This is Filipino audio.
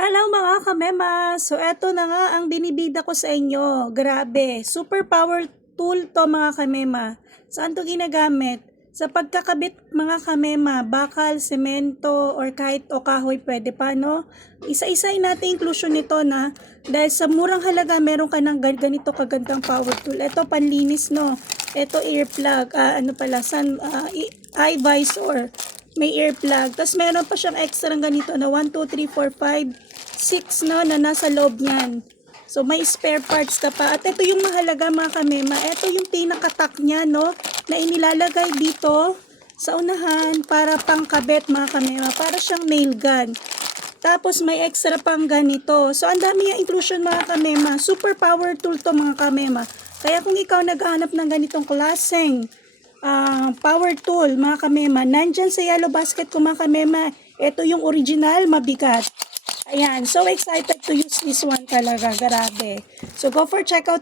Hello mga kamema! So eto na nga ang binibida ko sa inyo. Grabe, super power tool to mga kamema. Saan to ginagamit? Sa pagkakabit mga kamema, bakal, semento, or kahit o kahoy pwede pa, no? Isa-isayin natin inclusion nito na dahil sa murang halaga meron ka ng ganito kagandang power tool. Ito panlinis, no? Ito earplug, eye visor. May earplug. Tapos meron pa siyang extra ganito na 1, 2, 3, 4, 5, 6 no, na nasa loob niyan. So may spare parts ka pa. At ito yung mahalaga mga kamema. Ito yung pinakatak niya no, na inilalagay dito sa unahan para pangkabit mga kamema. Para siyang nail gun. Tapos may extra pang ganito. So ang dami yung inclusion mga kamema. Super power tool to mga kamema. Kaya kung ikaw naghahanap ng ganitong klaseng power tool mga kamema, nandyan sa yellow basket ko mga kamema. Ito yung original, mabigat. Ayan, so excited to use this one talaga, grabe. So go for checkout.